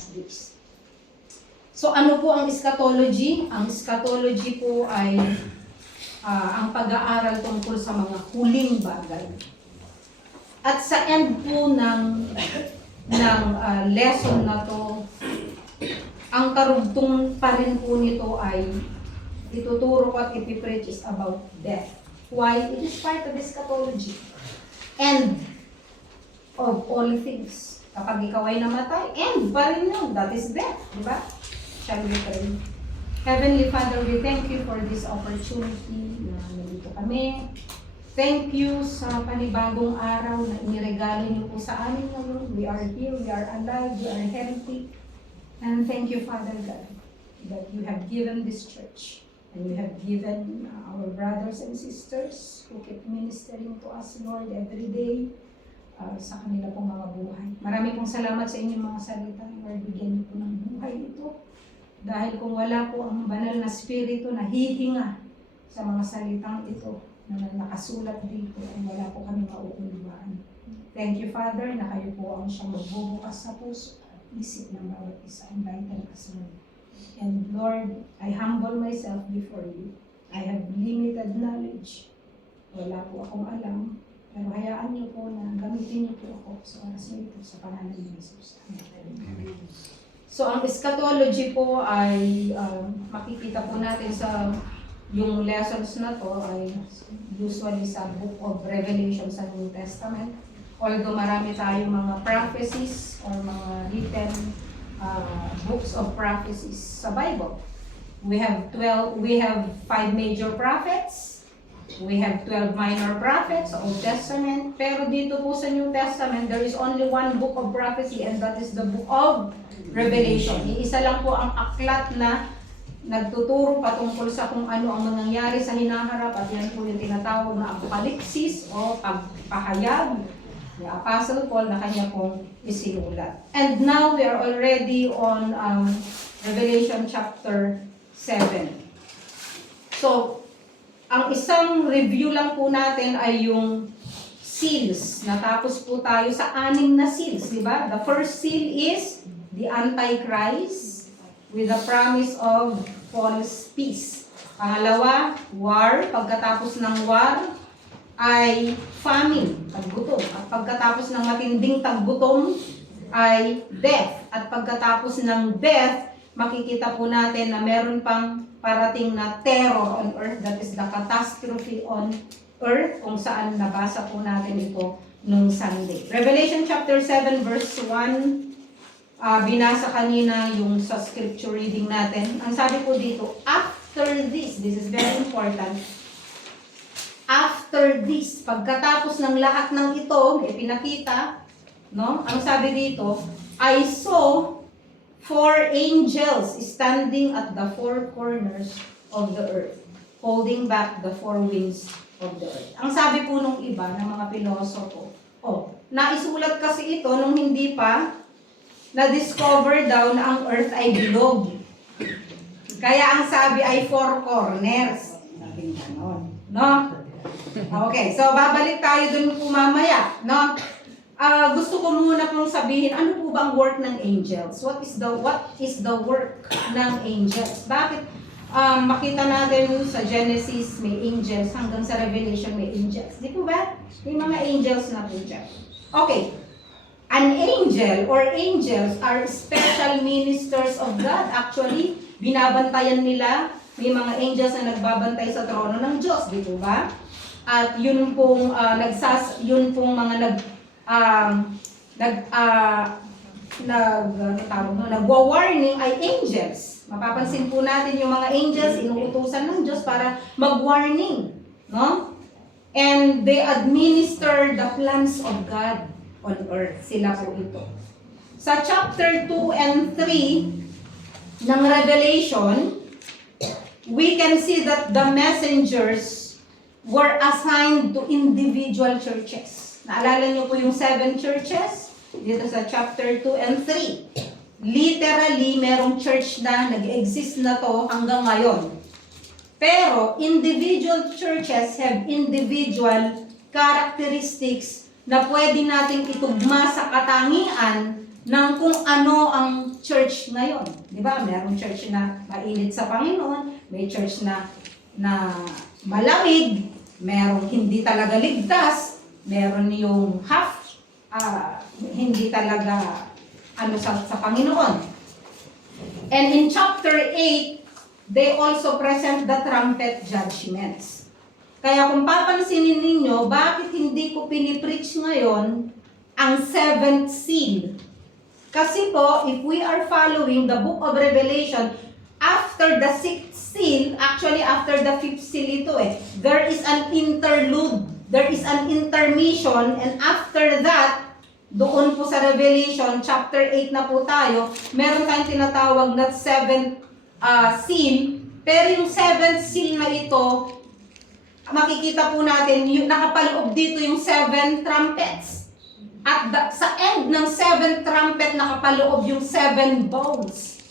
last days. So ano po ang eschatology? Ang eschatology po ay ang pag-aaral tungkol sa mga huling bagay. At sa end po ng lesson na to, ang karugtong pa rin po nito ay ituturo ko at ipipreach is about death. Why? It is part of eschatology. End of all things. Kapag ikaw ay namatay, end pa rin yun. That is death. Diba? Shall we pray? Heavenly Father, we thank you for this opportunity na nandito kami. Thank you sa panibagong araw na iniregalo niyo po sa amin ngayon. We are here, we are alive, we are healthy. And thank you, Father God, that you have given this church. And you have given our brothers and sisters who keep ministering to us, Lord, every day sa kanila pong mga buhay. Marami pong salamat sa inyong mga salita. Lord, bigyan niyo po ng buhay ito. Dahil kung wala po ang banal na spirito na hihinga sa mga salitang ito na nakasulat dito, ay wala po kami mauunawaan. Thank you, Father, na kayo po ang siyang magbubukas sa puso at isip ng bawat isa. Enlighten us, Lord. And Lord, I humble myself before you. I have limited knowledge. Wala po akong alam. Pero hayaan niyo po na gamitin niyo po ako sa oras na ito sa pangalan ni Jesus. Amen. So ang eschatology po ay makikita po natin sa yung lessons na to ay usually sa Book of Revelation sa New Testament. Although marami tayong mga prophecies or mga written books of prophecies sa Bible. We have 5 major prophets. We have 12 minor prophets sa Old Testament. Pero dito po sa New Testament, there is only one book of prophecy and that is the Book of Revelation. Iisa lang po ang aklat na nagtuturo patungkol sa kung ano ang mangyayari sa hinaharap at yan po yung tinatawag na apokalipsis o pagpahayag ni Apostle Paul na kanya pong isinulat. And now we are already on Revelation chapter 7. So, ang isang review lang po natin ay yung seals. Natapos po tayo sa 6 na seals, di ba? The first seal is the Antichrist with the promise of false peace. Pangalawa, war. Pagkatapos ng war ay famine, taggutom. At pagkatapos ng matinding taggutom ay death. At pagkatapos ng death, makikita po natin na meron pang parating na terror on earth, that is the catastrophe on earth, kung saan nabasa po natin ito nung Sunday. Revelation chapter 7 verse 1, binasa kanina yung sa scripture reading natin. Ang sabi po dito, after this is very important, after this, pagkatapos ng lahat ng ito, pinakita, no? Ang sabi dito, I saw 4 angels standing at the 4 corners of the earth, holding back the 4 winds of the earth. Ang sabi po nung iba, ng mga pilosopo, naisulat kasi ito nung hindi pa na-discover daw na ang earth ay bilog. Kaya ang sabi ay 4 corners. Sabi ganon, no? Okay, so babalik tayo dun po mamaya, no? Gusto ko muna pong sabihin, ano po bang work ng angels? What is the work ng angels? Bakit makita natin sa Genesis may angels, hanggang sa Revelation may angels? Di po ba? May mga angels na po dyan. Okay. An angel or angels are special ministers of God. Actually, binabantayan nila. May mga angels na nagbabantay sa trono ng Diyos, di po ba? At yun pong mga nagwa-warning ay angels. Mapapansin po natin yung mga angels, inuutusan ng Diyos para mag-warning, no? And they administer the plans of God on earth. Sila po ito. Sa chapter 2 and 3 ng Revelation, we can see that the messengers were assigned to individual churches. Naalala niyo po yung 7 churches? Dito sa chapter 2 and 3. Literally, merong church na nag-exist na to hanggang ngayon. Pero, individual churches have individual characteristics na pwede nating itugma sa katangian ng kung ano ang church ngayon. Di ba? Merong church na mainit sa Panginoon, may church na malamig, merong hindi talaga ligtas, meron yung hindi talaga sa Panginoon. And in chapter 8, they also present the trumpet judgments. Kaya kung papansinin ninyo, bakit hindi ko pinipreach ngayon ang seventh seal? Kasi po, if we are following the book of Revelation, after the sixth seal, actually after the fifth seal ito there is an interlude, there is an intermission, and after that, doon po sa Revelation, chapter 8 na po tayo, meron tayong tinatawag na seventh seal, pero yung seventh seal na ito, makikita po natin, nakapaloob dito yung 7 trumpets. At sa end ng 7 trumpet, nakapaloob yung 7 bowls.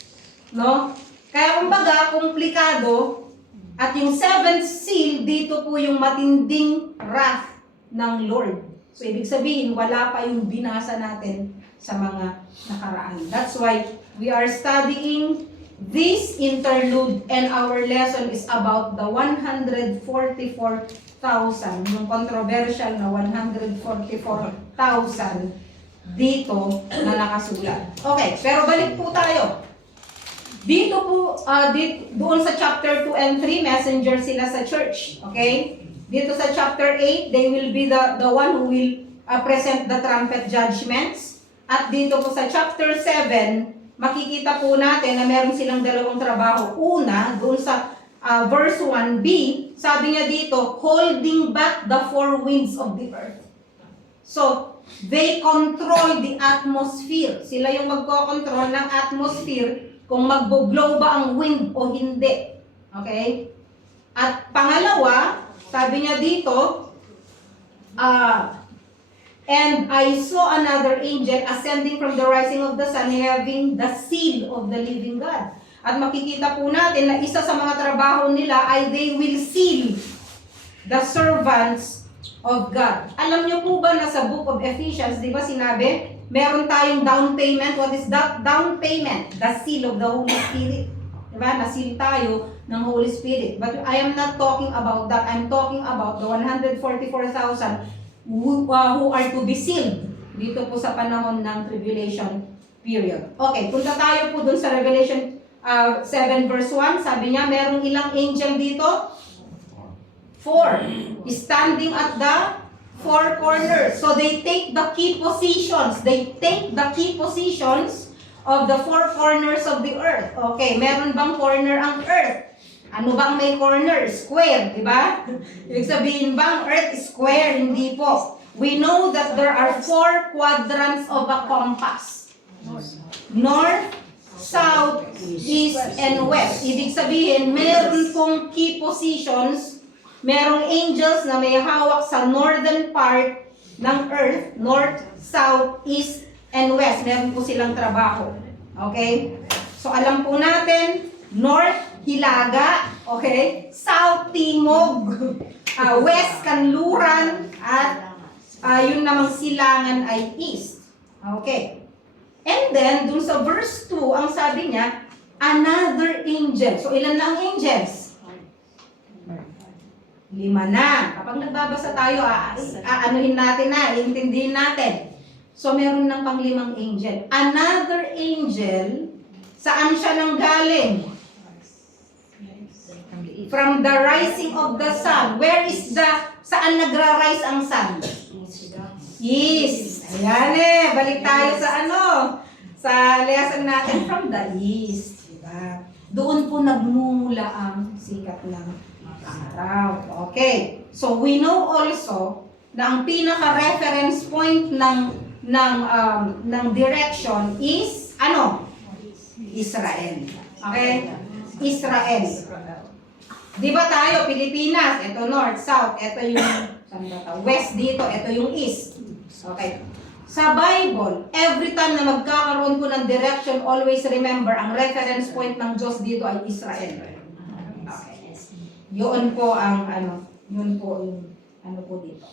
No? Kaya kumbaga, komplikado. At yung 7th seal, dito po yung matinding wrath ng Lord. So, ibig sabihin, wala pa yung binasa natin sa mga nakaraan. That's why we are studying this interlude, and our lesson is about the 144,000, yung controversial na 144,000 dito na nakasulat. Okay, pero balik po tayo. Dito po, doon sa chapter 2 and 3, messenger sila sa church. Okay? Dito sa chapter 8, they will be the one who will present the trumpet judgments. At dito po sa chapter 7, makikita po natin na meron silang dalawang trabaho. Una, doon sa verse 1b, sabi niya dito, holding back the 4 winds of the earth. So, they control the atmosphere. Sila yung magkocontrol ng atmosphere kung magbo-blow ba ang wind o hindi. Okay? At pangalawa, sabi niya dito, and I saw another angel ascending from the rising of the sun, having the seal of the living God. At makikita po natin na isa sa mga trabaho nila ay they will seal the servants of God. Alam niyo po ba na sa book of Ephesians, di ba sinabi, meron tayong down payment. What is that down payment? The seal of the Holy Spirit. Di ba? Na-seal tayo ng Holy Spirit. But I am not talking about that. I'm talking about the 144,000 who are to be sealed dito po sa panahon ng tribulation period. Okay, punta tayo po dun sa Revelation 7 verse 1. Sabi niya, merong ilang angel dito? 4. Standing at the 4 corners. So they take the key positions. They take the key positions of the 4 corners of the earth. Okay, meron bang corner ang earth? Ano bang may corner? Square, di ba? Ibig sabihin bang earth is square? Hindi po. We know that there are 4 quadrants of a compass. North, south, east, and west. Ibig sabihin, meron pong key positions. Merong angels na may hawak sa northern part ng earth, north, south, east, and west. Meron po silang trabaho. Okay? So alam po natin, north, Hilaga, okay? South, Timog, West, Kanluran, at yun namang silangan ay East. Okay. And then, dun sa verse 2, ang sabi niya, another angel. So, ilan na ang angels? 5 na. Kapag nagbabasa tayo, aanuhin natin na, iintindihin natin. So, meron ng pang-5 angel. Another angel, saan siya nang galing? From the rising of the sun. Where is saan nagra-rise ang sun? East. Ayan balik tayo sa lesson natin from the east. Diba? Doon po nagmumula ang sikat ng araw. Okay. So we know also na ang pinaka-reference point ng direction is Israel. Okay? Israel. Di ba tayo, Pilipinas, ito north, south, ito yung west dito, ito yung east. Okay. Sa Bible, every time na magkakaroon po ng direction, always remember, ang reference point ng Diyos dito ay Israel. Okay. Yun po ang yun po yung po dito.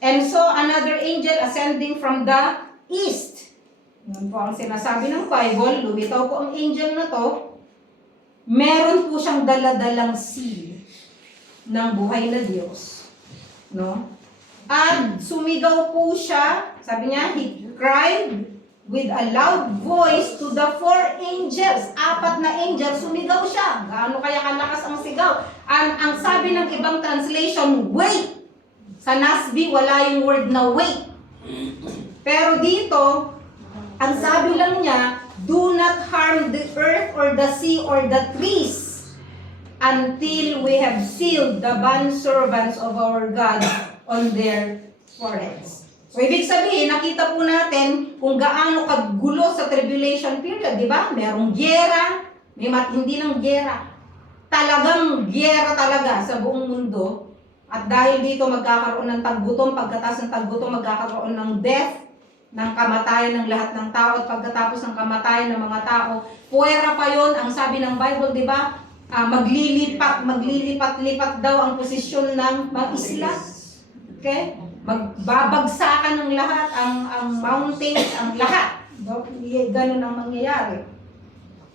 And so, another angel ascending from the east. Yan po ang sinasabi ng Bible. Lumitaw po ang angel na to. Meron po siyang daladalang seal ng buhay na Diyos. No? At sumigaw po siya, sabi niya, he cried with a loud voice to the 4 angels. 4 na angels, sumigaw siya. Gaano kaya kalakas ang sigaw? Ang sabi ng ibang translation, wait! Sa NASB, wala yung word na wait. Pero dito, ang sabi lang niya, do not harm the earth or the sea or the trees until we have sealed the bondservants of our God on their foreheads. So, ibig sabihin, nakita po natin kung gaano kagulo sa tribulation period, di ba? Merong gyera, may matindi ng gyera. Talagang gyera talaga sa buong mundo. At dahil dito magkakaroon ng taggutom, pagkatapos ng taggutom magkakaroon ng death, ng kamatayan ng lahat ng tao, at pagkatapos ng kamatayan ng mga tao, puwera pa yon ang sabi ng Bible, di ba? Maglilipat-lipat daw ang posisyon ng mga isla. Okay? Magbabagsakan ng lahat, ang mountains, ang lahat. Ganun ang mangyayari.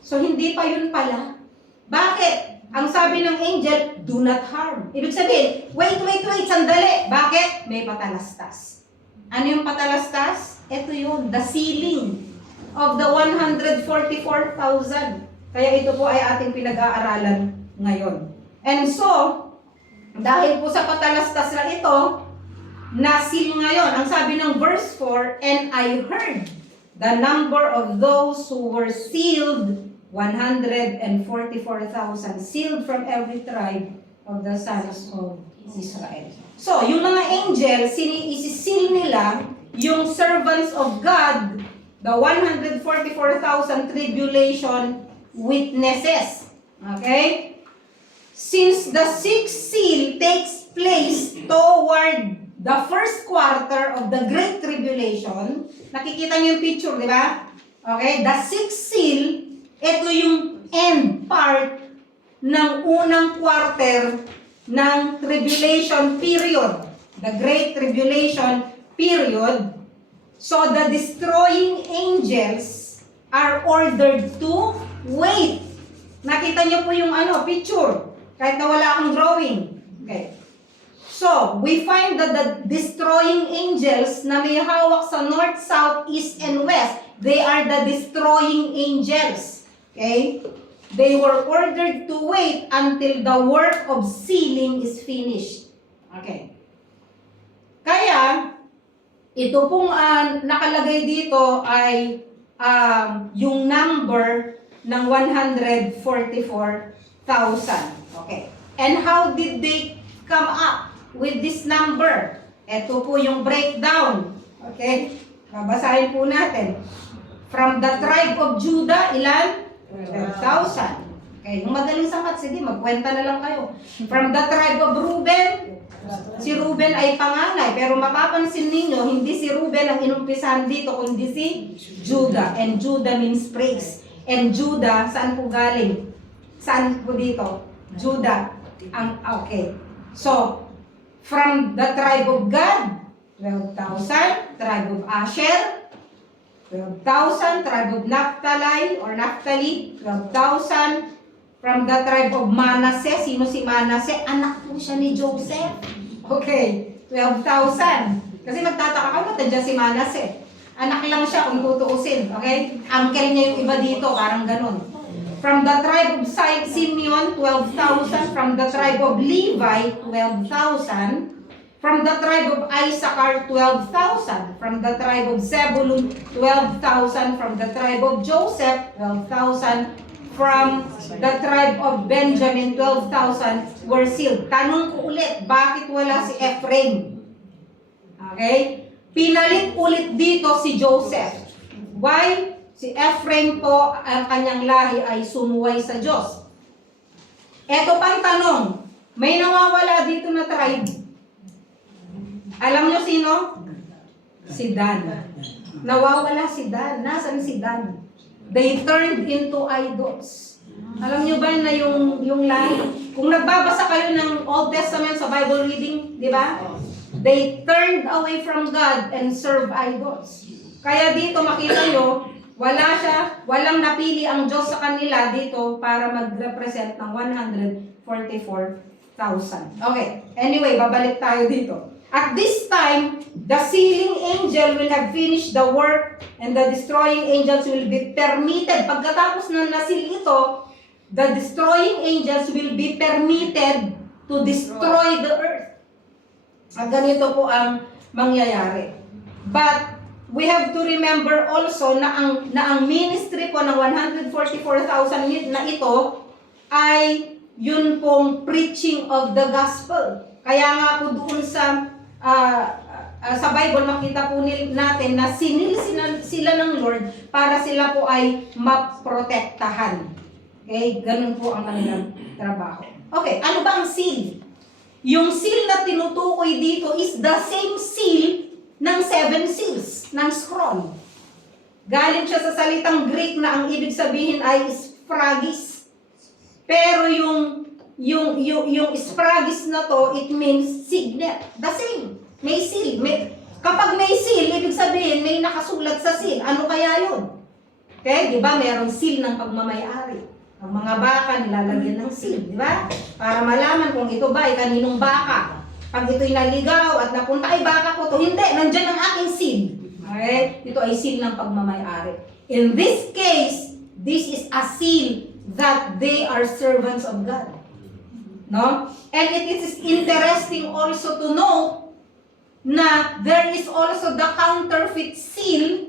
So, hindi pa yun pala. Bakit? Ang sabi ng angel, do not harm. Ibig sabihin, wait, sandali. Bakit? May patalastas. Ano yung patalastas? Ito yun, the sealing of the 144,000. Kaya ito po ay ating pinag-aaralan ngayon. And so, dahil po sa patalastas na ito, na-seal ngayon. Ang sabi ng verse 4, and I heard the number of those who were sealed, 144,000, sealed from every tribe of the sons of Israel. So, yung mga angels, isi-seal nila yung servants of God, the 144,000 tribulation witnesses. Okay? Since the sixth seal takes place toward the first quarter of the Great Tribulation, nakikita niyo yung picture, di ba? Okay? The sixth seal, ito yung end part ng unang quarter ng tribulation period. The Great Tribulation period. So, the destroying angels are ordered to wait. Nakita niyo po yung picture. Kahit na wala akong drawing. Okay. So, we find that the destroying angels na may hawak sa north, south, east, and west, they are the destroying angels. Okay? They were ordered to wait until the work of sealing is finished. Okay. Kaya, ito pong nakalagay dito ay yung number ng 144,000. Okay. And how did they come up with this number? Ito po yung breakdown. Okay? Babasahin po natin. From the tribe of Judah, ilan? 12,000. Okay, yung magaling sa math, sige, magkwenta na lang kayo. From the tribe of Reuben, si Reuben ay panganay, pero mapapansin ninyo, hindi si Reuben ang inumpisahan dito, kundi si Judah. And Judah means praise. And Judah, saan po galing? Saan po dito? Judah. Okay. So, from the tribe of Gad, 12,000. Tribe of Asher, 12,000. Tribe of Naphtali, 12,000. From the tribe of Manasseh, sino si Manasseh? Anak po siya ni Joseph. Okay, 12,000. Kasi magtataka ka, ba't nandiyan si Manasseh? Anak lang siya kung tutuusin. Okay? Uncle niya yung iba dito, parang ganun. From the tribe of Simeon, 12,000. From the tribe of Levi, 12,000. From the tribe of Issachar, 12,000. From the tribe of Zebulun, 12,000. From the tribe of Joseph, 12,000. From the tribe of Benjamin, 12,000 were sealed. Tanong ko ulit, bakit wala si Ephraim? Okay? Pinalit ulit dito si Joseph. Why? Si Ephraim po, ang kanyang lahi ay sumuway sa Diyos. Eto pang tanong, may nawawala dito na tribe. Alam nyo sino? Si Dan. Nawawala si Dan. Nasaan si Dan? They turned into idols. Alam nyo ba na yung lahi? Kung nagbabasa kayo ng Old Testament sa Bible reading, di ba? They turned away from God and served idols. Kaya dito makita nyo, walang napili ang Diyos sa kanila dito para mag-represent ng 144,000. Okay, anyway, babalik tayo dito. At this time, the sealing angel will have finished the work and the destroying angels will be permitted. Pagkatapos na nasil ito, the destroying angels will be permitted to destroy the earth. At ganito po ang mangyayari. But we have to remember also na ang ministry po ng 144,000 na ito ay yun pong preaching of the gospel. Kaya nga po doon sa Bible makita po natin na sinil sila ng Lord para sila po ay maprotektahan. Okay? Ganun po ang kanilang trabaho. Okay, ano ba ang seal? Yung seal na tinutukoy dito is the same seal ng 7 seals, ng scroll. Galing siya sa salitang Greek na ang ibig sabihin ay sphragus. Pero yung sphragus na to, it means signet. The same. May seal. Kapag may seal, ibig sabihin may nakasulat sa seal. Ano kaya yun? Okay, di ba? Merong seal ng pagmamayari. Ang mga baka nilalagyan ng seal, di ba? Para malaman kung ito ba ay kaninong baka. Pag ito'y naligaw at napunta ay baka ko to, hindi, nandyan ang aking seal. Okay? Ito ay seal ng pagmamayari. In this case, this is a seal that they are servants of God. No? And it is interesting also to know na there is also the counterfeit seal,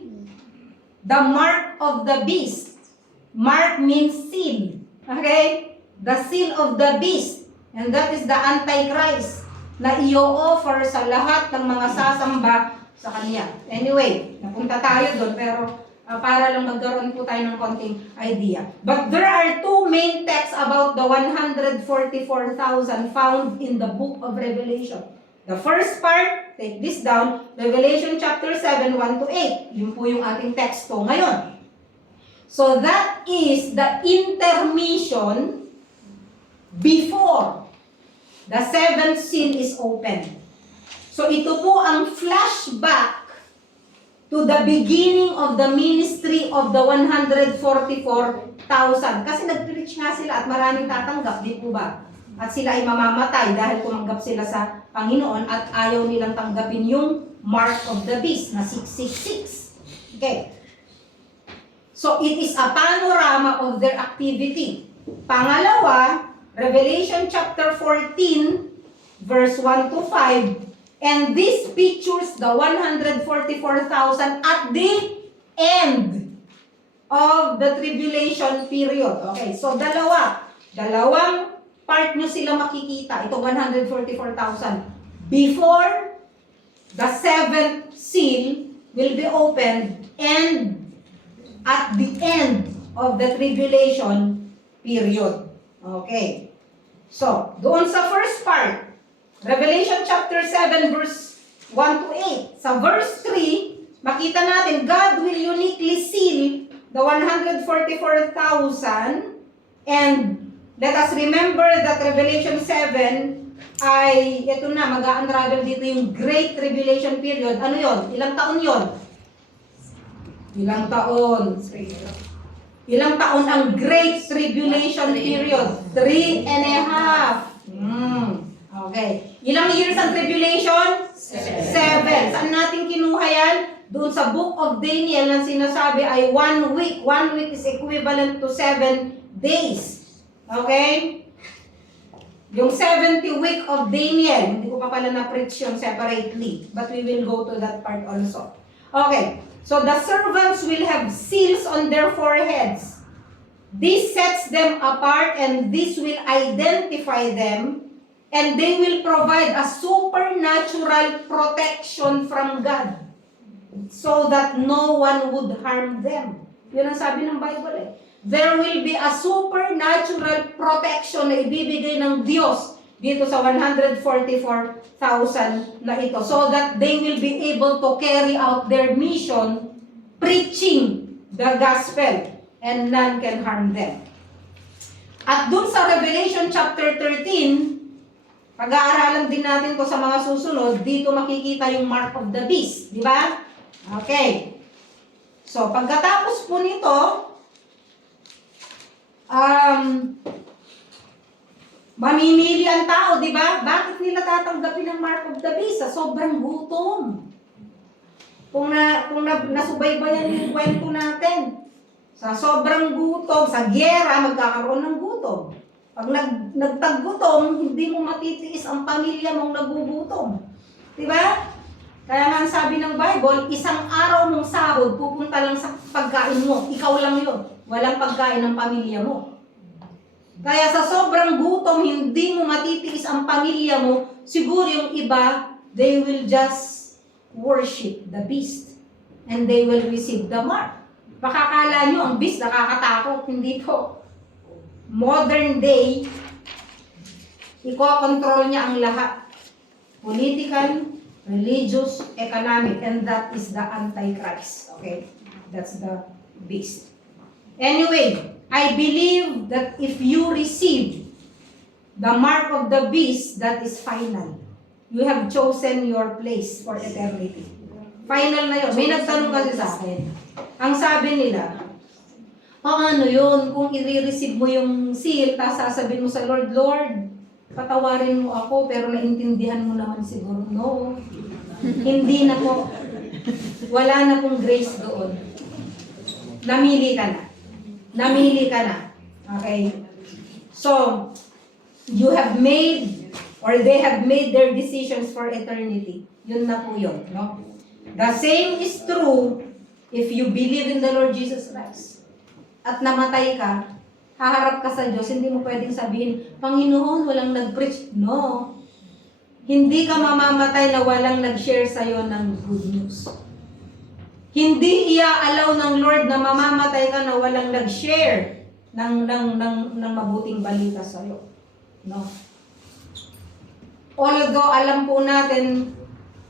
the mark of the beast. Mark means seal. Okay? The seal of the beast. And that is the Antichrist na i-offer sa lahat ng mga sasamba sa kanya. Anyway, napunta tayo doon pero para lang magkaroon po tayo ng konting idea. But there are two main texts about the 144,000 found in the book of Revelation. The first part, take this down, Revelation chapter 7, 1-8. Yun po yung ating teksto ngayon. So that is the intermission before the 7th seal is opened. So ito po ang flashback to the beginning of the ministry of the 144,000. Kasi nag-preach nga sila at maraming tatanggap, di po ba? At sila ay mamamatay dahil tumanggap sila sa Panginoon at ayaw nilang tanggapin yung mark of the beast na 666. Okay. So it is a panorama of their activity. Pangalawa, Revelation chapter 14, verse 1-5, and this pictures the 144,000 at the end of the tribulation period. Okay, so dalawang part nyo sila makikita, itong 144,000. Before the 7th seal will be opened and at the end of the tribulation period. Okay. So, doon sa first part, Revelation chapter 7 verse 1-8. Sa verse 3, makita natin, God will uniquely seal the 144,000 and let us remember that Revelation 7 ay, ito na, mag-a-unravel dito yung Great Tribulation period. Ano yon? Ilang taon yon? Ilang taon? Ilang taon ang Great Tribulation period? 3.5. Okay. Ilang years ang tribulation? 7. Saan natin kinuha yan? Doon sa Book of Daniel na sinasabi ay 1 week. 1 week is equivalent to 7 days. Okay? Yung 70 week of Daniel, hindi ko pa pala na-preach yun separately. But we will go to that part also. Okay. So the servants will have seals on their foreheads. This sets them apart and this will identify them and they will provide a supernatural protection from God so that no one would harm them. Yun ang sabi ng Bible eh. There will be a supernatural protection na ibibigay ng Diyos dito sa 144,000 na ito so that they will be able to carry out their mission preaching the gospel and none can harm them. At dun sa Revelation chapter 13, pag-aaralan din natin ko sa mga susunod, dito makikita yung mark of the beast, di ba? Okay. So, pagkatapos po nito, mamimili ang tao, di ba? Bakit nila tatanggapin ang mark of the beast? Sa sobrang gutom. Kung nasubaybayan yung kwento natin, sa sobrang gutom, sa gyera, magkakaroon ng gutom. Pag nagtaggutom, hindi mo matitiis ang pamilya mong nagugutom. Di ba? Kaya nga sabi ng Bible, isang araw mong sahod, pupunta lang sa pagkain mo. Ikaw lang yun. Walang pagkain ng pamilya mo. Kaya sa sobrang gutom, hindi mo matitiis ang pamilya mo, siguro yung iba, they will just worship the beast. And they will receive the mark. Baka kala nyo, ang beast nakakatakot. Hindi po. Modern day, iko-control niya ang lahat. Political, religious, economic, and that is the Antichrist. Okay? That's the beast. Anyway, I believe that if you receive the mark of the beast, that is final. You have chosen your place for eternity. Final na yun. May nagtanong kasi sa akin. Ang sabi nila, paano yun kung i-receive mo yung seal, tapos sasabihin mo sa Lord, Lord, patawarin mo ako, pero naintindihan mo naman siguro. No. Hindi na po. Wala na pong grace doon. Namili ka na. Namili ka na. Okay? So, you have made, or they have made their decisions for eternity. Yun na po yun. No? The same is true if you believe in the Lord Jesus Christ. At namatay ka, haharap ka sa Diyos, hindi mo pwedeng sabihin, Panginoon, walang nag-preach. No. Hindi ka mamamatay na walang nag-share sa'yo ng good news. Hindi ia-allow ng Lord na mamamatay ka na walang nag-share ng mabuting balita sa'yo. No. Although alam po natin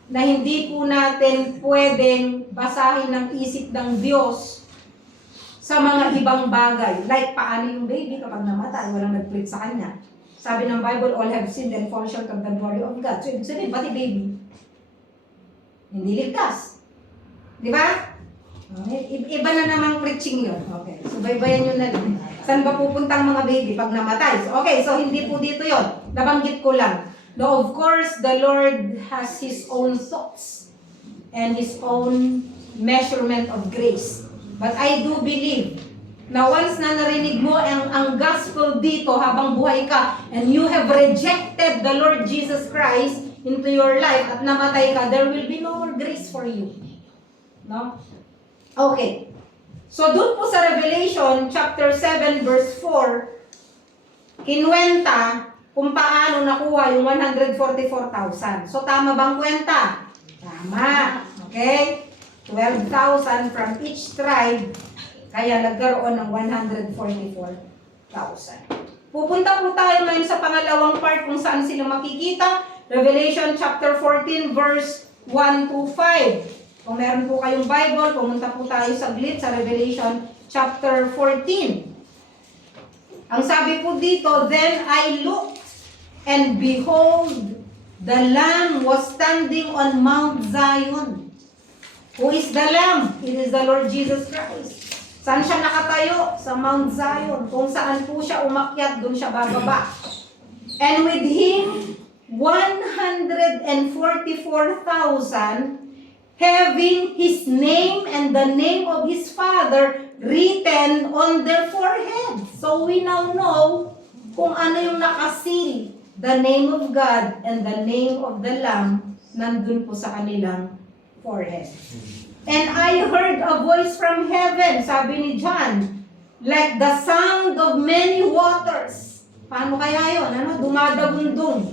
na hindi po natin pwedeng basahin ng isip ng Diyos sa mga ibang bagay. Like, paano yung baby kapag namatay, walang nag-preach sa kanya. Sabi ng Bible, all have sinned and fall short of the glory of God. So, ibig sabihin, pati baby, hindi ligtas. Di ba? Okay. Iba na namang preaching yun. Okay. So, baybayan nyo na din. Saan ba pupuntang mga baby pag namatay? So, okay, so hindi po dito yon. Nabanggit ko lang. Now, of course, the Lord has His own thoughts and His own measurement of grace. But I do believe na once na narinig mo ang gospel dito habang buhay ka and you have rejected the Lord Jesus Christ into your life at namatay ka, there will be no more grace for you. No? Okay. So, dun po sa Revelation chapter 7 verse 4, kinuwenta kung paano nakuha yung 144,000. So, tama bang kwenta? Tama. Okay? 12,000 from each tribe, kaya nagkaroon ng 144,000. Pupunta po tayo ngayon sa pangalawang part kung saan sila makikita. Revelation chapter 14 verse 1 to 5. Kung meron po kayong Bible, pumunta po tayo saglit sa Revelation chapter 14. Ang sabi po dito, Then I looked, and behold, the Lamb was standing on Mount Zion. Who is the Lamb? It is the Lord Jesus Christ. Saan siya nakatayo? Sa Mount Zion. Kung saan po siya umakyat, doon siya bababa. And with Him, 144,000, having His name and the name of His Father written on their foreheads. So we now know kung ano yung nakasil. The name of God and the name of the Lamb nandun po sa kanilang forehead. And I heard a voice from heaven, sabi ni John, like the sound of many waters. Paano kaya yun? Ano? Dumadagundong.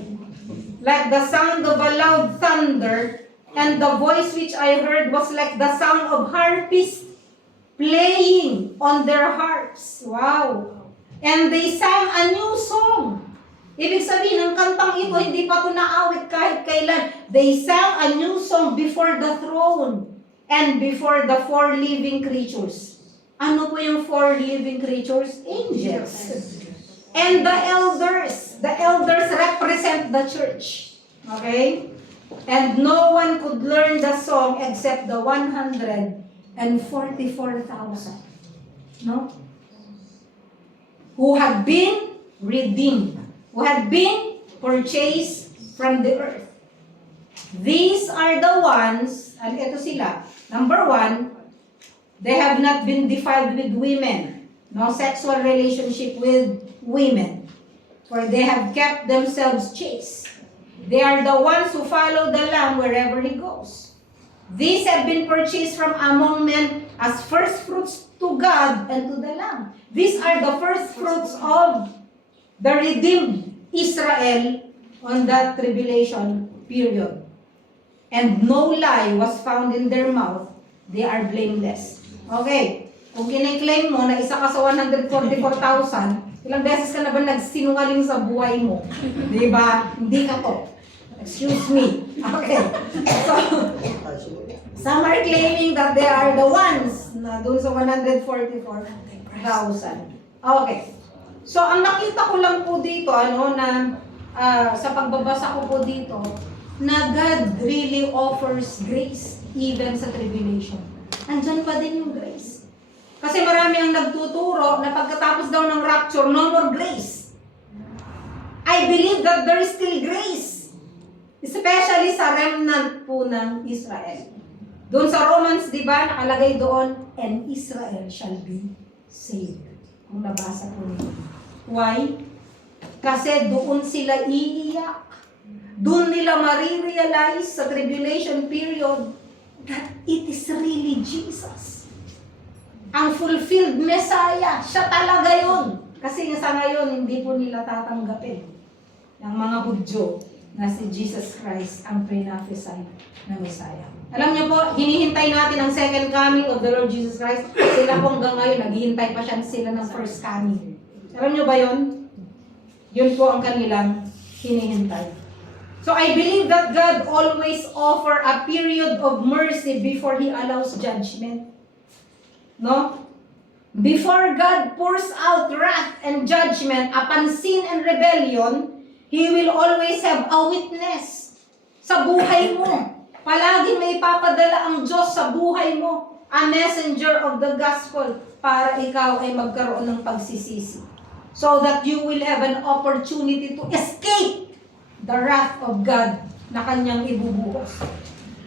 Like the sound of a loud thunder, and the voice which I heard was like the sound of harpists playing on their harps. Wow! And they sang a new song. Ibig sabihin, ang kantang ito, hindi pa ito naawit kahit kailan. They sang a new song before the throne and before the four living creatures. Ano po yung four living creatures? Angels. And the elders. The elders represent the church. Okay? And no one could learn the song except the 144,000 No? Who had been redeemed, who had been purchased from the earth. These are the ones, and ito sila. Number one, they have not been defiled with women. No sexual relationship with women. For they have kept themselves chaste. They are the ones who follow the Lamb wherever he goes. These have been purchased from among men as first fruits to God and to the Lamb. These are the first fruits of the redeemed Israel on that tribulation period. And no lie was found in their mouth. They are blameless. Okay, kung kiniklaim mo na isa ka sa 144,000, ilang beses ka na ba nagsinungaling sa buhay mo? Di ba? Hindi ka to. Excuse me. Okay. So, some are claiming that they are the ones na doon sa 144,000. Okay. So, ang nakita ko lang po dito, sa pagbabasa ko po dito, na God really offers grace even sa tribulation. Andyan pa din yung grace. Kasi marami ang nagtuturo na pagkatapos daw ng rapture, no more grace. I believe that there is still grace. Especially sa remnant po ng Israel. Doon sa Romans, di ba, nakalagay doon, and Israel shall be saved. Kung nabasa po nito. Why? Kasi doon sila iiyak. Doon nila marirealize sa tribulation period that it is really Jesus. Ang fulfilled Messiah, siya talaga yun. Kasi sa ngayon, hindi po nila tatanggapin ng mga Hudyo na si Jesus Christ ang pre-prophesied na Messiah. Alam niyo po, hinihintay natin ang second coming of the Lord Jesus Christ. Sila po hanggang ngayon, naghihintay pa sila ng first coming. Alam niyo ba yun? Yun po ang kanilang hinihintay. So I believe that God always offer a period of mercy before He allows judgment. No? Before God pours out wrath and judgment upon sin and rebellion, He will always have a witness sa buhay mo. Palagi may papadala ang Diyos sa buhay mo, a messenger of the gospel, para ikaw ay magkaroon ng pagsisisi. So that you will have an opportunity to escape the wrath of God na kanyang ibubuhos.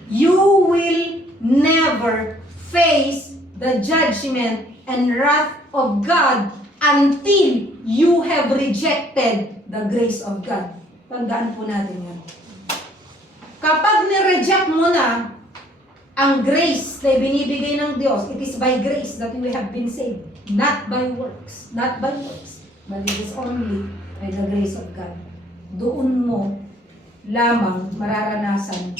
You will never face the judgment and wrath of God until you have rejected the grace of God. Tandaan po natin yan. Kapag nireject mo na ang grace na binibigay ng Diyos, it is by grace that we have been saved. Not by works. Not by works. But it is only by the grace of God. Doon mo lamang mararanasan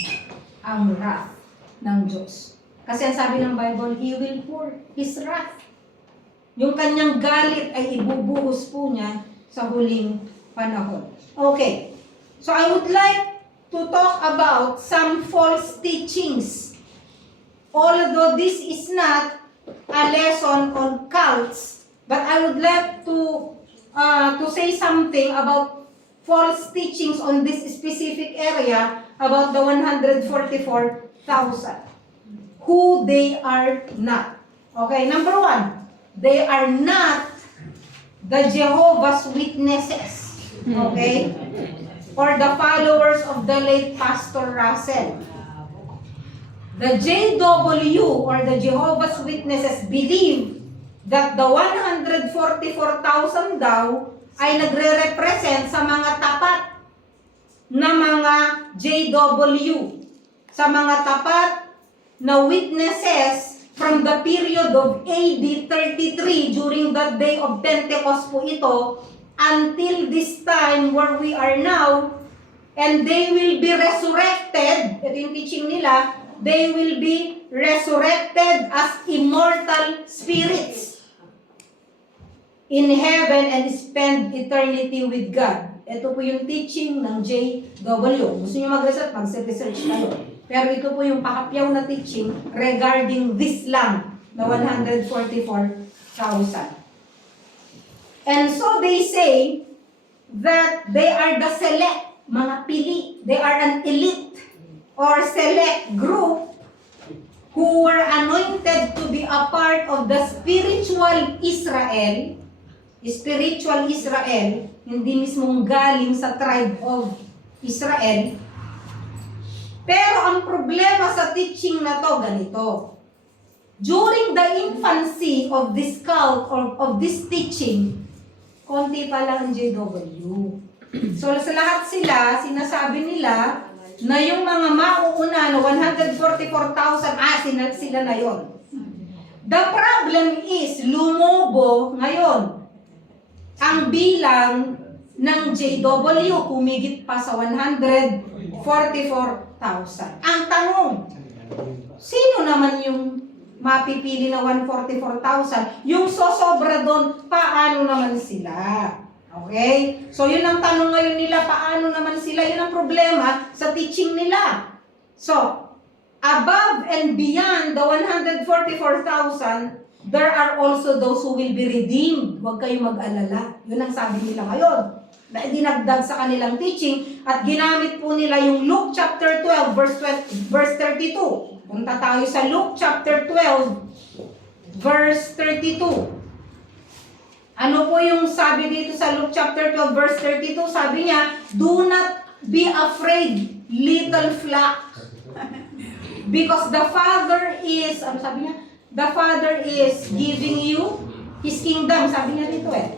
ang wrath ng Diyos. Kasi ang sabi ng Bible, He will pour His wrath. Yung kanyang galit ay ibubuhos po niya sa huling panahon. Okay. So I would like to talk about some false teachings. Although this is not a lesson on cults, but I would like to say something about false teachings on this specific area about the 144,000. Who they are not. Okay, number one, they are not the Jehovah's Witnesses. Okay? Or the followers of the late Pastor Russell. The JW or the Jehovah's Witnesses believe that the 144,000 daw ay nagre-represent sa mga tapat na mga JW, sa mga tapat na witnesses from the period of AD 33 during the day of Pentecost po ito until this time where we are now, and they will be resurrected. Ito yung teaching nila, they will be resurrected as immortal spirits in heaven and spend eternity with God. Ito po yung teaching ng JW. Gusto nyo mag-research, mag-research kayo. Pero ito po yung pakapyaw na teaching regarding this lang na 144,000. And so they say that they are the select, mga pili. They are an elite or select group who were anointed to be a part of the spiritual Israel, hindi mismong galing sa tribe of Israel. Pero ang problema sa teaching na to, ganito. During the infancy of this cult or of this teaching, konti pa lang ang JW. So sa lahat sila, sinasabi nila na yung mga mauuna na 144,000, sila na yon. The problem is, lumobo ngayon ang bilang ng JW, humigit pa sa 144,000. Ang tanong, sino naman yung mapipili na 144,000? Yung sosobra doon, paano naman sila? Okay? So, yun ang tanong ngayon nila, paano naman sila? Yun ang problema sa teaching nila. So, above and beyond the 144,000, there are also those who will be redeemed. Huwag kayong mag-alala. Yun ang sabi nila ngayon. Na dinagdag sa kanilang teaching at ginamit po nila yung Luke chapter 12, verse 32. Punta tayo sa Luke chapter 12, verse 32. Ano po yung sabi dito sa Luke chapter 12, verse 32? Sabi niya, do not be afraid, little flock. Because the Father is, ano sabi niya? The Father is giving you His kingdom. Sabi niya dito eh.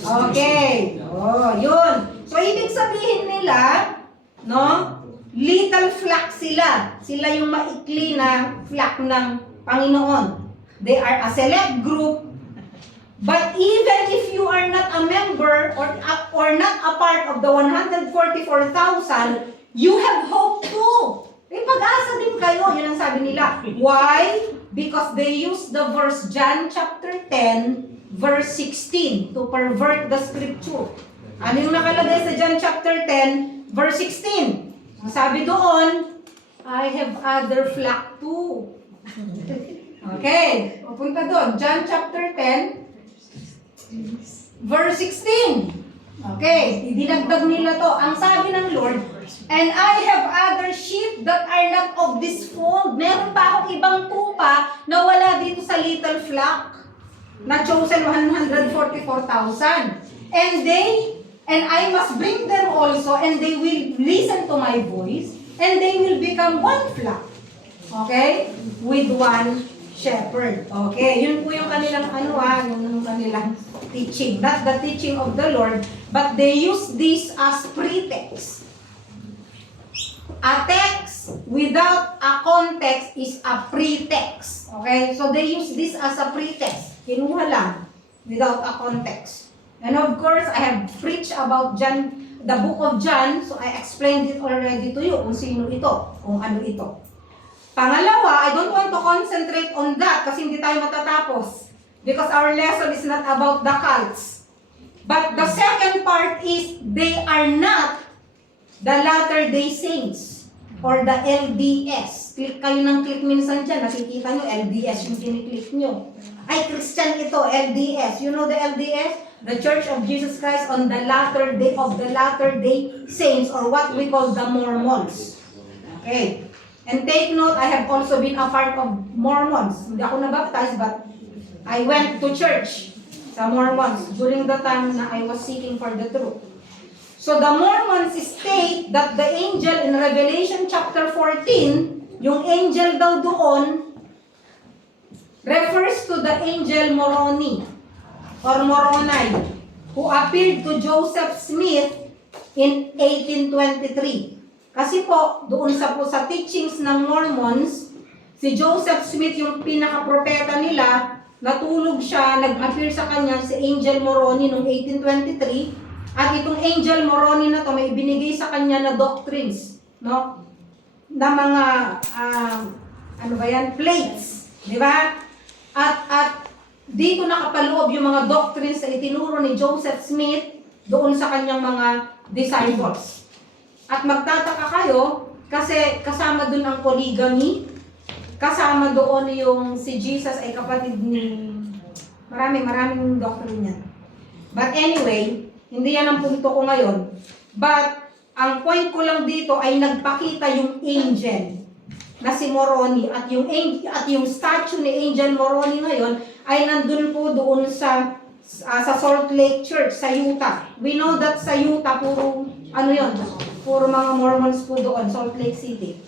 Okay. Oh, yun. So, ibig sabihin nila, no? Little flock sila. Sila yung maikli na flock ng Panginoon. They are a select group. But even if you are not a member or not a part of the 144,000, you have hope too. May pag-asa din kayo. Yun ang sabi nila. Why? Because they use the verse John chapter 10, verse 16 to pervert the scripture. Ano yung nakalagay sa John chapter 10, verse 16? Ang sabi doon, I have other flock too. Okay, pupunta doon. John chapter 10, verse 16. Okay, idinagdag nila to. Ang sabi ng Lord, and I have other sheep that are not of this fold. Meron pa akong ibang tupa na wala dito sa little flock na chosen 144,000. And I must bring them also, and they will listen to my voice, and they will become one flock. Okay? With one shepherd. Okay? Yun po yung kanilang yung kanilang teaching. Not the teaching of the Lord, but they use this as pretext. A text without a context is a pretext. Okay? So they use this as a pretext. Kinuha lang without a context. And of course, I have preached about John, the book of John, so I explained it already to you kung sino ito, kung ano ito. Pangalawa, I don't want to concentrate on that kasi hindi tayo matatapos. Because our lesson is not about the cults. But the second part is, they are not the Latter-day Saints or the LDS. Click kayo ng click minsan dyan, nakikita nyo, LDS yung kiniklik nyo. Ay, Christian ito, LDS. You know the LDS? The Church of Jesus Christ on the latter day of the Latter-day Saints, or what we call the Mormons. Okay. And take note, I have also been a part of Mormons. Hindi ako nabaptized, but I went to church sa Mormons during the time na I was seeking for the truth. So the Mormons state that the angel in Revelation chapter 14, yung angel daw doon, refers to the angel Moroni or Moroni who appeared to Joseph Smith in 1823. Kasi po, doon sa teachings ng Mormons, si Joseph Smith yung pinaka-propeta nila, natulog siya, nag-appear sa kanya si Angel Moroni noong 1823, at itong Angel Moroni na to may ibinigay sa kanya na doctrines, no? Na mga, plates, di ba? At dito nakapaloob yung mga doctrines na itinuro ni Joseph Smith doon sa kanyang mga disciples. At magtataka kayo, kasi kasama doon ang polygamy, kasama doon yung si Jesus ay kapatid ni maraming doctrine yan. But anyway, hindi yan ang punto ko ngayon. But ang point ko lang dito ay nagpakita yung angel. na si Moroni at yung statue ni Angel Moroni ngayon ay nandun po doon sa Salt Lake Church sa Utah. We know that sa Utah puro puro mga Mormons po doon, Salt Lake City.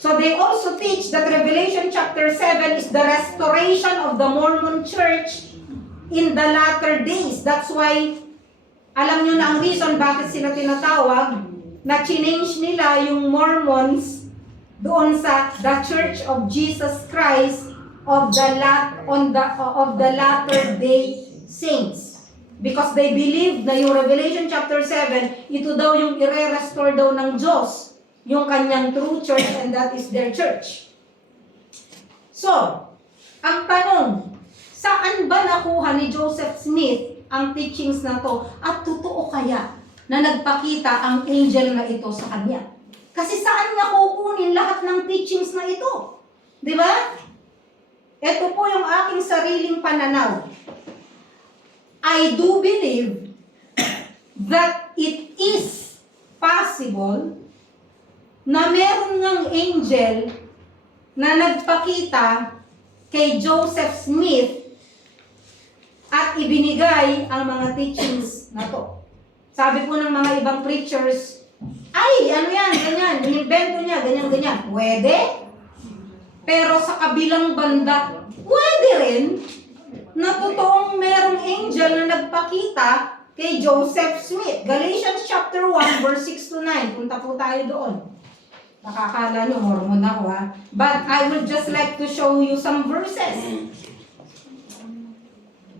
So they also teach that Revelation chapter 7 is the restoration of the Mormon church in the latter days. That's why alam nyo na ang reason bakit sila tinatawag na change nila yung Mormons doon sa the Church of Jesus Christ of the latter day saints. Because they believe na yung Revelation chapter 7, ito daw yung ire-restore daw ng Diyos, yung kanyang true church, and that is their church. So, ang tanong, saan ba nakuha ni Joseph Smith ang teachings na to? At totoo kaya na nagpakita ang angel na ito sa kanya? Kasi saan niya kukunin lahat ng teachings na ito? Di ba? Ito po yung aking sariling pananaw. I do believe that it is possible na meron ng angel na nagpakita kay Joseph Smith at ibinigay ang mga teachings na to. Sabi po ng mga ibang preachers, ay, ano yan, ganyan, inimbento niya, ganyan. Pwede. Pero sa kabilang banda, pwede rin na totoong merong angel na nagpakita kay Joseph Smith. Galatians chapter 1, verse 6 to 9. Punta po tayo doon. Nakakala nyo, Mormon ako ha. But I would just like to show you some verses.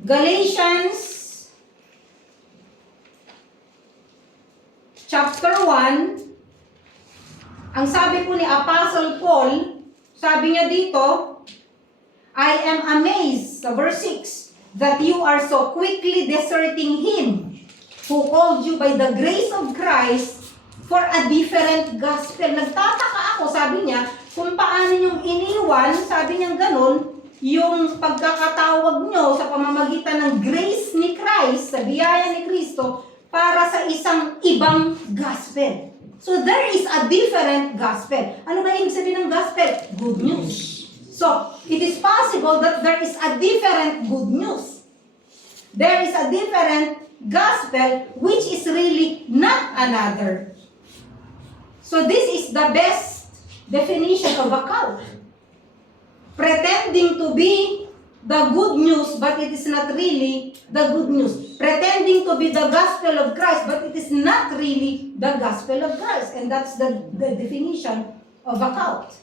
Galatians chapter 1, ang sabi po ni Apostle Paul, sabi niya dito, I am amazed, sa verse 6, that you are so quickly deserting Him who called you by the grace of Christ for a different gospel. Nagtataka ako, sabi niya, kung paano yung iniwan, sabi niya ganun, yung pagkakatawag nyo sa pamamagitan ng grace ni Christ, sa biyaya ni Kristo, para sa isang ibang gospel. So there is a different gospel. Ano ba yung sabihin ng gospel? Good news. So, it is possible that there is a different good news. There is a different gospel which is really not another. So, this is the best definition of a cult. Pretending to be the good news, but it is not really the good news. Pretending to be the gospel of Christ, but it is not really the gospel of Christ. And that's the definition of a cult.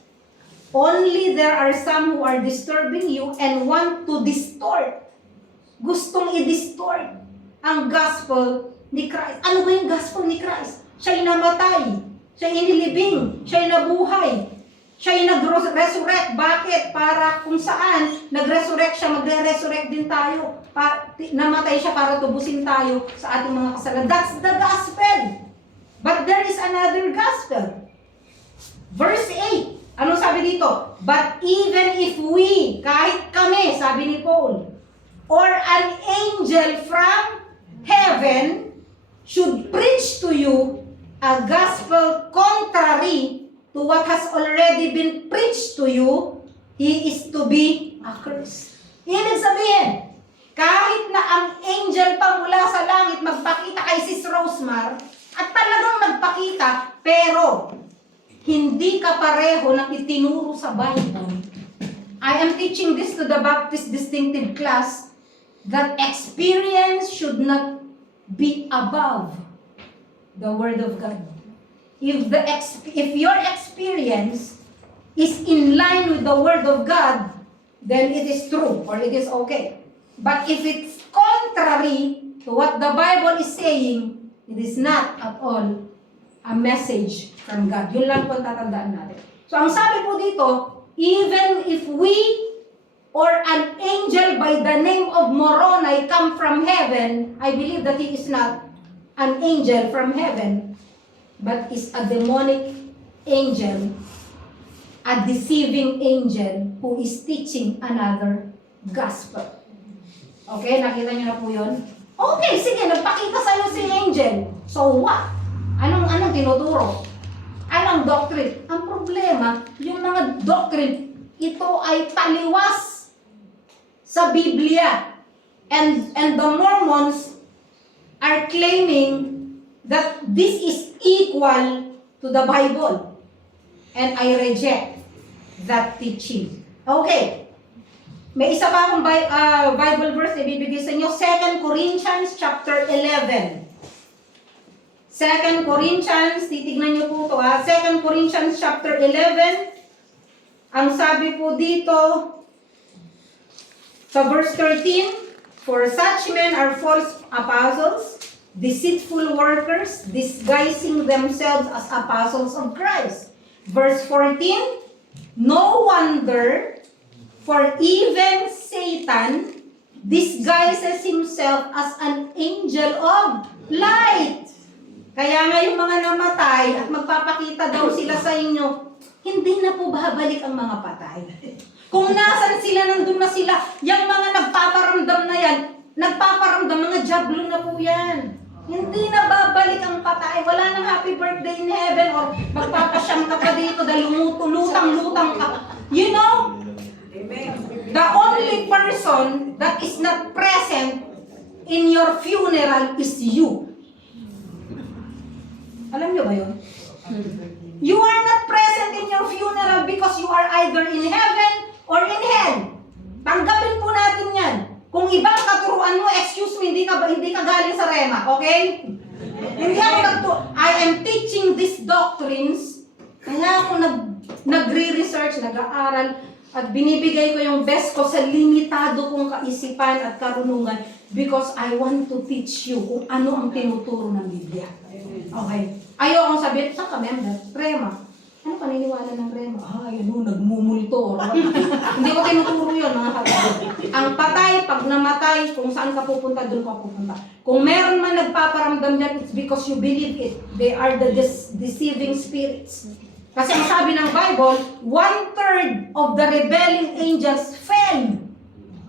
Only there are some who are disturbing you and want to distort. Gustong i-distort ang gospel ni Christ. Ano ba yung gospel ni Christ? Siya'y namatay, siya'y inilibing, siya'y nabuhay, siya'y nag-resurrect. Bakit? Para kung saan nag-resurrect siya, magre-resurrect din tayo. Namatay siya para tubusin tayo sa ating mga kasalanan. That's the gospel. But there is another gospel. Verse 8. Anong sabi dito? But even if we, kahit kami, sabi ni Paul, or an angel from heaven should preach to you a gospel contrary to what has already been preached to you, he is to be accursed. Ibig sabihin, kahit na ang angel pa mula sa langit magpakita kay Sis Rosemar, at talagang nagpakita, pero hindi ka pareho ng itinuro sa Bible. I am teaching this to the Baptist distinctive class that experience should not be above the Word of God. If your experience is in line with the Word of God, then it is true or it is okay. But if it's contrary to what the Bible is saying, it is not at all a message from God. Yun lang po tatandaan natin. So, ang sabi po dito, even if we or an angel by the name of Moroni come from heaven, I believe that he is not an angel from heaven, but is a demonic angel, a deceiving angel who is teaching another gospel. Okay, nakita niyo na po yun? Okay, sige, nagpakita sa'yo si angel. So what? Anong tinuturo? Alam ang doctrine. Ang problema, yung mga doctrine, ito ay taliwas sa Biblia. And the Mormons are claiming that this is equal to the Bible. And I reject that teaching. Okay. May isa pa akong Bible verse na ibibigay sa inyo. 2 Corinthians chapter 11. 2 Corinthians, titignan niyo po ito 2 Corinthians chapter 11. Ang sabi po dito, sa verse 13, for such men are false apostles, deceitful workers, disguising themselves as apostles of Christ. Verse 14, no wonder, for even Satan disguises himself as an angel of light. Kaya nga yung mga namatay at magpapakita daw sila sa inyo, hindi na po babalik ang mga patay. Kung nasan sila, nandun na sila. Yung mga nagpaparamdam na yan, nagpaparamdam, mga jablo na po yan. Hindi na babalik ang patay. Wala nang happy birthday in heaven or magpapasyam ka pa dito dahil lutang-lutang ka. You know, the only person that is not present in your funeral is you. Alam niyo ba yun? You are not present in your funeral because you are either in heaven or in hell. Tanggapin po natin yan. Kung ibang katuruan mo, excuse me, hindi ka galing sa Rema, okay? Hindi ako I am teaching these doctrines. Kaya ako nagre-research, nag-aaral, at binibigay ko yung best ko sa limitado kong kaisipan at karunungan because I want to teach you kung ano ang tinuturo ng Biblia. Okay. Ayaw akong sabihin, saan ka member? Rema. Ano paniniwala ng Rema? Nagmumulto. Hindi ko tinuturo yun, mga kapatid. Ang patay, pag namatay, kung saan ka pupunta, doon ka pupunta. Kung meron man nagpaparamdam dyan, it's because you believe it. They are the deceiving spirits. Kasi ang sabi ng Bible, 1/3 of the rebelling angels fell.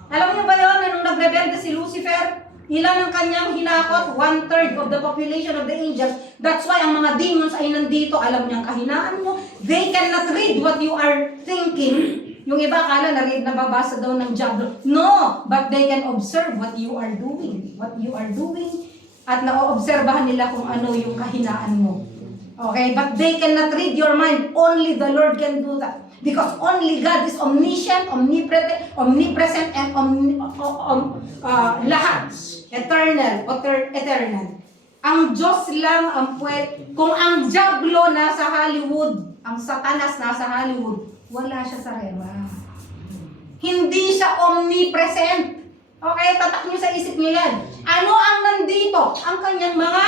Alam niyo ba yun, nung nagrebelde si Lucifer, ilan ang kanyang hinakot? 1/3 of the population of the angels. That's why ang mga demons ay nandito, alam niyang kahinaan mo. They cannot read what you are thinking. Yung iba akala nababasa daw ng diablo. No, but they can observe what you are doing. What you are doing. At naoobserbahan nila kung ano yung kahinaan mo. Okay, but they cannot read your mind. Only the Lord can do that. Because only God is omniscient, omnipresent, and lahat. Eternal. Ang Diyos lang ang pwede. Kung ang diablo nasa Hollywood, ang Satanas nasa Hollywood, wala siya sa Rema. Hindi siya omnipresent. Okay, tatak niyo sa isip niyo yan. Ano ang nandito? Ang kanyang mga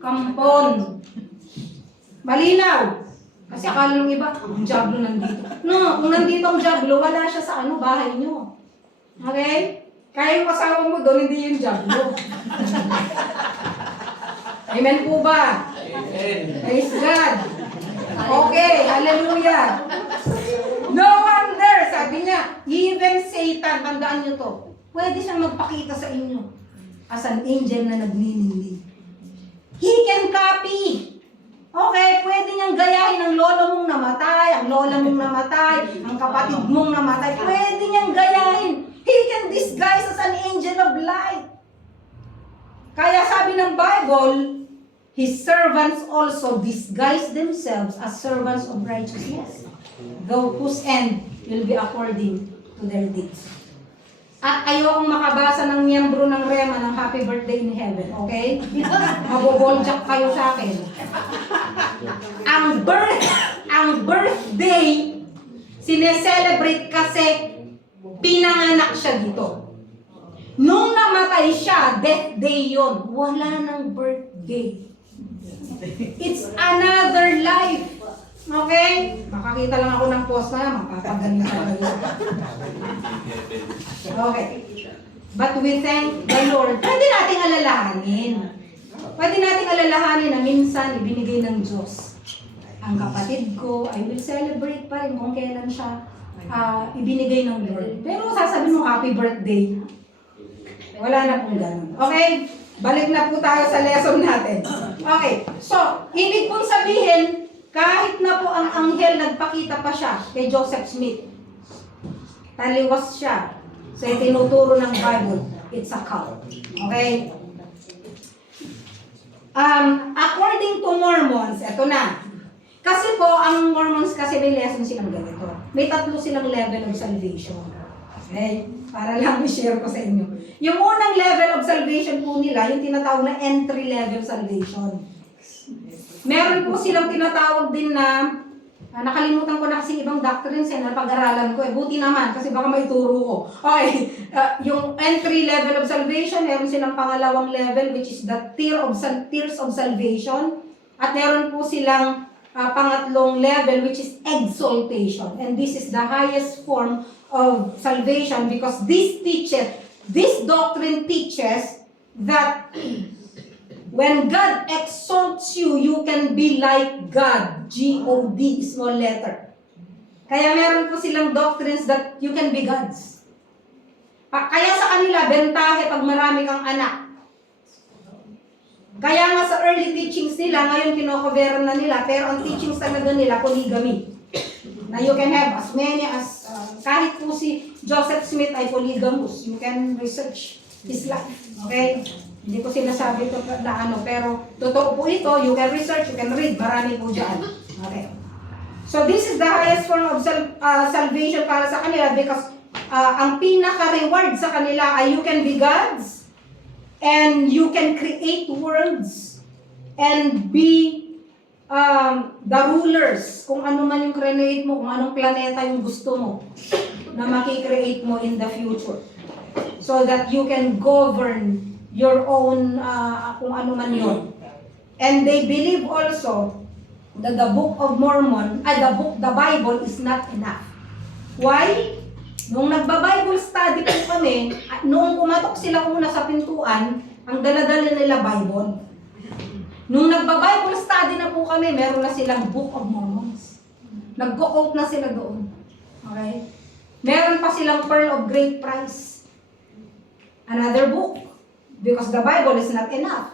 kampon. Malinaw. Kasi akala ng iba, ang diablo nandito. No, kung nandito ang diablo, wala siya sa bahay niyo. Okay? Kaya yung kasama mo doon, hindi yung diablo. Amen po ba? Amen. Praise God. Okay, hallelujah. No wonder, sabi niya, even Satan, tandaan niyo to, pwede siyang magpakita sa inyo as an angel na nagniningning. He can copy. Okay, pwede niyang gayahin ang lolo mong namatay, ang lola mong namatay, ang kapatid mong namatay. Pwede niyang gayahin. He can disguise as an angel of light. Kaya sabi ng Bible, His servants also disguise themselves as servants of righteousness, though whose end will be according to their deeds. At ayokong makabasa ng miyembro ng Rema ng Happy Birthday in Heaven, okay? Maboboljak kayo sa akin. Ang birthday, sineselebrate kasi pinanganak siya dito. Nung namatay siya, death day yon. Wala nang birthday. It's another life. Okay? Makakita lang ako ng post na, mapapagaling sa kayo. Okay. But we thank the Lord. Pwede nating alalahanin. Pwede nating alalahanin na minsan ibinigay ng Diyos. Ang kapatid ko, I will celebrate pa rin kung kailan siya ibinigay ng Lord. Pero sasabihin mo, happy birthday. Wala na pong ganun. Okay? Balik na po tayo sa lesson natin. Okay. So, ibig pong sabihin, Kahit na po ang anghel nagpakita pa siya kay Joseph Smith. Taliwas siya sa tinuturo ng Bible. It's a cult. Okay? According to Mormons, eto na. Kasi po, ang Mormons kasi may lesson silang ganito. May 3 silang level of salvation. Okay? Para lang i-share ko sa inyo. Yung unang level of salvation po nila, yung tinatawag na entry level salvation. Meron po silang tinatawag din na, nakalimutan ko na kasi ibang doctrines na pag-aralan ko. Buti naman, kasi baka maituro ko. Okay, yung entry level of salvation, meron silang pangalawang level, which is the tiers of salvation. At meron po silang pangatlong level, which is exaltation. And this is the highest form of salvation because this doctrine teaches that when God exalts you, you can be like God. G-O-D, small letter. Kaya meron po silang doctrines that you can be gods. Kaya sa kanila, bentahe pag marami kang anak. Kaya nga sa early teachings nila, ngayon kinocoveran na nila, pero ang teachings talaga nila, polygamy. Na you can have as many as, kahit po si Joseph Smith ay polygamous. You can research his life. Okay? Hindi ko sinasabi ito na ano, pero totoo po ito, you can research, you can read, marami po dyan. Okay. So this is the highest form of salvation para sa kanila because ang pinaka-reward sa kanila ay you can be gods and you can create worlds and be the rulers, kung ano man yung create mo, kung anong planeta yung gusto mo na makikreate mo in the future. So that you can govern your own, kung ano man yun. And they believe also that the Book of Mormon, the Bible is not enough. Why? Nung nagba-Bible study po kami, noong kumatok sila una sa pintuan, ang dala-dala nila Bible. Nung nagba-Bible study na po kami, meron na silang Book of Mormons. Nagko-quote na sila doon. Okay? Meron pa silang Pearl of Great Price. Another book. Because the Bible is not enough.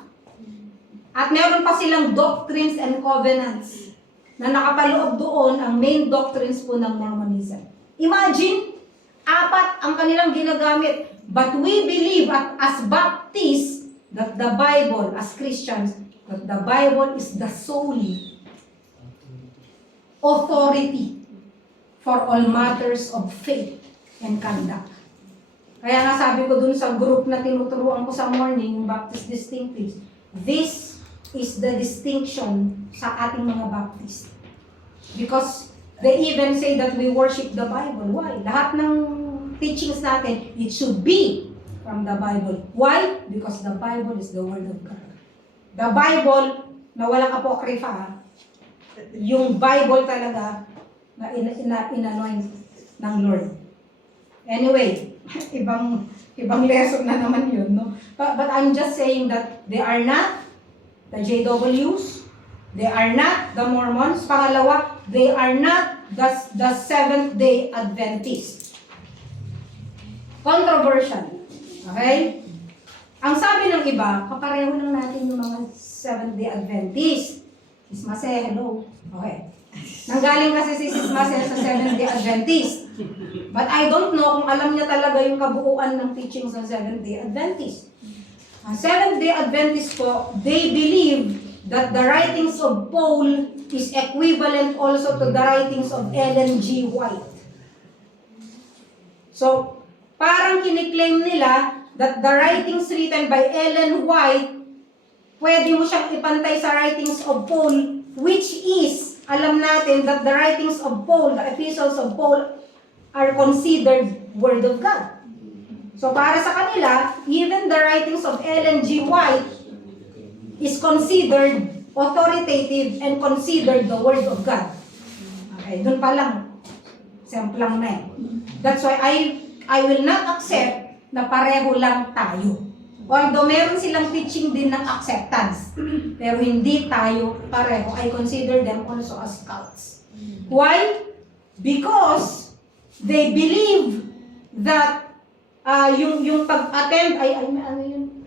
At meron pa silang doctrines and covenants na nakapaloob doon ang main doctrines po ng Mormonism. Imagine, 4 ang kanilang ginagamit. But we believe as Baptists that the Bible, as Christians, that the Bible is the solely authority for all matters of faith and conduct. Kaya nga sabi ko dun sa group na tinuturuan ko sa morning, yung Baptist Distinctives, this is the distinction sa ating mga Baptist. Because they even say that we worship the Bible. Why? Lahat ng teachings natin, it should be from the Bible. Why? Because the Bible is the Word of God. The Bible, na walang apokrifa, yung Bible talaga na inanoint ng Lord. Anyway, ibang lesson na naman yun, no? But I'm just saying that they are not the JWs, they are not the Mormons. Pangalawa, they are not the Seventh-day Adventists. Controversial. Okay? Ang sabi ng iba, kapareho lang natin yung mga Seventh-day Adventists. Sis Mase, hello. Okay. Nanggaling kasi si Sis Mase sa Seventh-day Adventist. But I don't know kung alam niya talaga yung kabuuan ng teachings ng Seventh-day Adventist. Ang Seventh-day Adventist po, they believe that the writings of Paul is equivalent also to the writings of Ellen G. White. So, parang kiniklaim nila that the writings written by Ellen White, pwede mo siyang ipantay sa writings of Paul, which is, alam natin that the writings of Paul, the epistles of Paul, are considered Word of God. So para sa kanila, even the writings of Ellen G. White is considered authoritative and considered the Word of God. Okay, dun pa lang. Semplang na eh. That's why I will not accept na pareho lang tayo. Although meron silang teaching din ng acceptance, pero hindi tayo pareho. I consider them also as cults. Why? Because they believe that yung pag-attend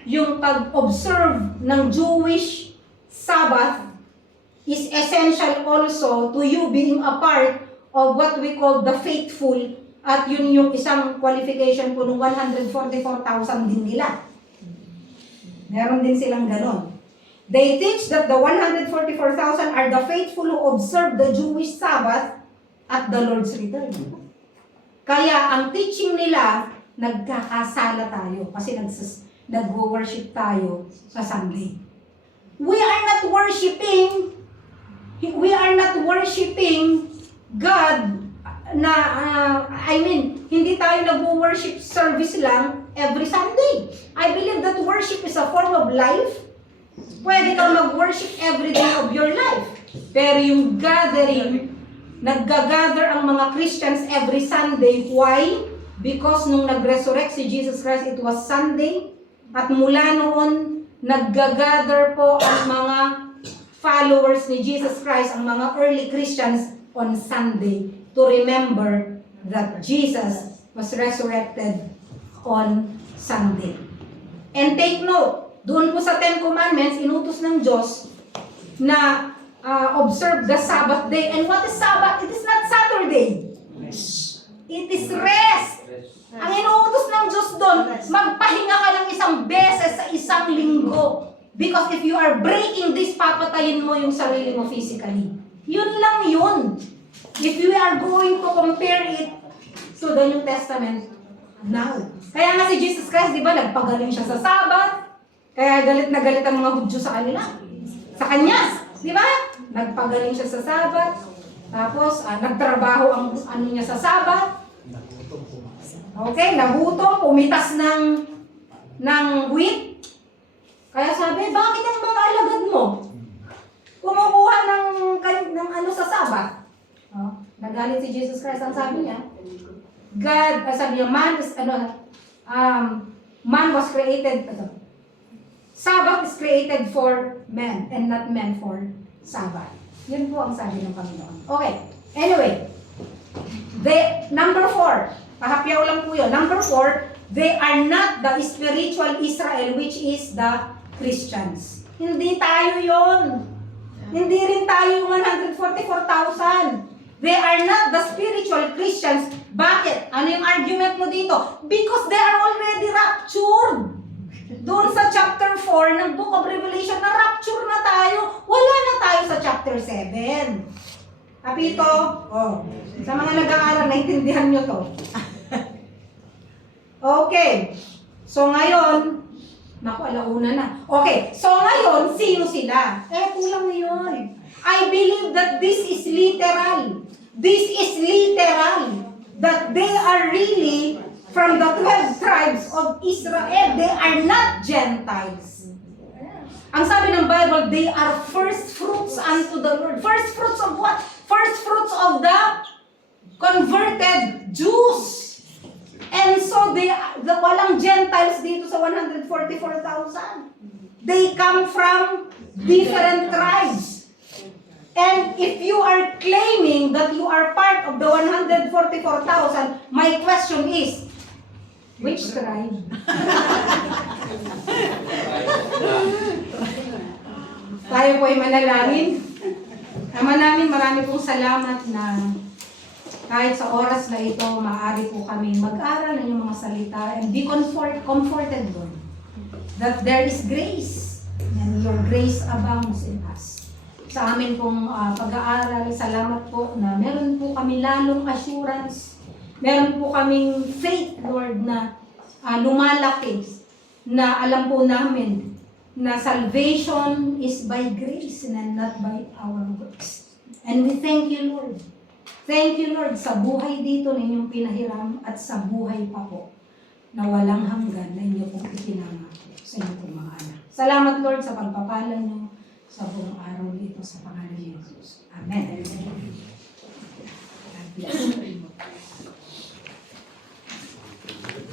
yung pag-observe ng Jewish Sabbath is essential also to you being a part of what we call the faithful, at yun yung isang qualification po ng 144,000 din nila. Meron din silang ganon. They teach that the 144,000 are the faithful who observe the Jewish Sabbath at the Lord's return. Kaya ang teaching nila, nagkakasala tayo kasi nag-worship tayo sa Sunday. We are not worshiping God na, hindi tayo nag-worship service lang every Sunday. I believe that worship is a form of life. Pwede kang mag-worship every day of your life. Pero yung gathering, nag-gather ang mga Christians every Sunday. Why? Because nung nag-resurrect si Jesus Christ, it was Sunday. At mula noon, nag-gather po ang mga followers ni Jesus Christ, ang mga early Christians on Sunday to remember that Jesus was resurrected on Sunday. And take note, doon po sa Ten Commandments, inutos ng Diyos na observe the Sabbath day. And what is Sabbath? It is not Saturday. It is rest. Ang inuutos ng Diyos doon, magpahinga ka ng isang beses sa isang linggo. Because if you are breaking this, papatayin mo yung sarili mo physically. Yun lang yun. If we are going to compare it to the New Testament now. Kaya nga si Jesus Christ, di ba, nagpagaling siya sa Sabbath. Kaya galit na galit ang mga Hudyo sa kanila. Sa kanya. Di ba? Nagpagaling siya sa Sabbath. Tapos, nagtrabaho ang niya sa Sabbath. Okay, nagutom, umitas ng wheat. Kaya sabi, bakit ang mga alagad mo kumukuha ng sa Sabbath? Nagalit si Jesus Christ. Ang sabi niya, sabi niya, man was created, Sabbath is created for men and not men for Sabbath. Yun po ang sabi ng Panginoon. Okay, anyway, number 4, pahapyaw lang po yun. Number 4, they are not the spiritual Israel, which is the Christians. Hindi tayo yon. Hindi rin tayo yung 144,000. They are not the spiritual Christians. Bakit? Ano yung argument mo dito? Because they are already raptured. Doon sa chapter 4 ng Book of Revelation, na rapture na tayo. Wala na tayo sa chapter 7. Kapito, sa mga nag-aaral, naintindihan nyo to. Okay. So ngayon, naku, alauna na. Okay. So ngayon, sino sila? Kulang yun. I believe that this is literal. This is literal. That they are really from the 12 tribes of Israel. They are not Gentiles. Ang sabi ng Bible, they are first fruits unto the Lord. First fruits of what? First fruits of the converted Jews. And so, walang Gentiles dito sa 144,000. They come from different tribes. And if you are claiming that you are part of the 144,000, my question is, which tribe? Tayo po ay manalangin. Ama namin, marami pong salamat na kahit sa oras na ito, maaari po kami mag-aral ng iyong mga salita and be comforted, Lord, that there is grace and your grace abounds in us. Sa amin pong pag-aaral, salamat po na meron po kami lalong assurance, meron po kaming faith, Lord, na lumalaki, na alam po namin na salvation is by grace and not by our works. And we thank you, Lord. Thank you, Lord, sa buhay dito na inyong pinahiram at sa buhay pa po na walang hanggan na inyo pong itinangako sa inyong mga anak. Salamat, Lord, sa pagpapala niyo sa buong araw dito sa pangalan niyo.